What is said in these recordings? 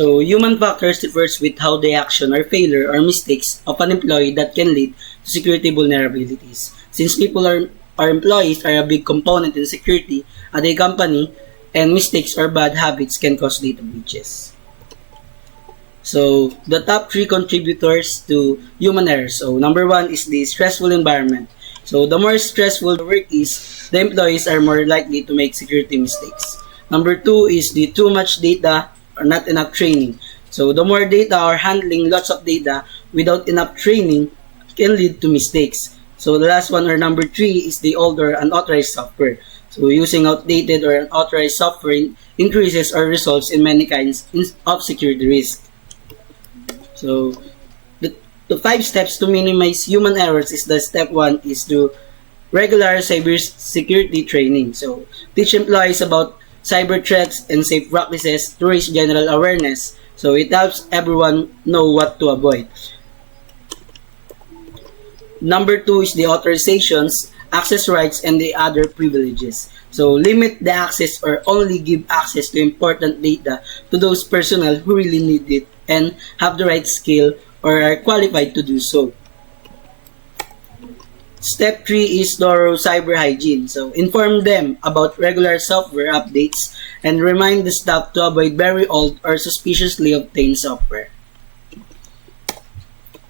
So, human factors refers with how the action or failure or mistakes of an employee that can lead to security vulnerabilities. Since people or employees are a big component in security at a company, and mistakes or bad habits can cause data breaches. So, the top 3 contributors to human errors. So, number 1 is the stressful environment. So, the more stressful the work is, the employees are more likely to make security mistakes. Number 2 is the too much data or not enough training. So, the more data or handling lots of data without enough training can lead to mistakes. So, the last one or number 3 is the old or unauthorized software. So, using outdated or unauthorized software increases or results in many kinds of security risk. So, the 5 steps to minimize human errors is the step 1 is to regular cybersecurity training. So, teach employees about cyber threats and safe practices to raise general awareness. So, it helps everyone know what to avoid. Number 2 is the authorizations, access rights, and the other privileges. So, limit the access or only give access to important data to those personnel who really need it and have the right skill or are qualified to do so. Step 3 is thorough cyber hygiene. So, inform them about regular software updates and remind the staff to avoid very old or suspiciously obtained software.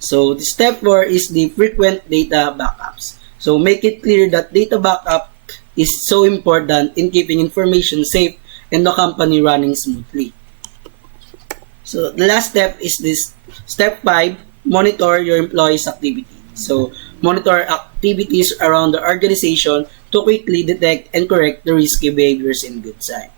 So, step 4 is the frequent data backups. So, make it clear that data backup is so important in keeping information safe and the company running smoothly. So, the last step is this step 5, monitor your employees' activity. So, monitor activities around the organization to quickly detect and correct the risky behaviors in good time.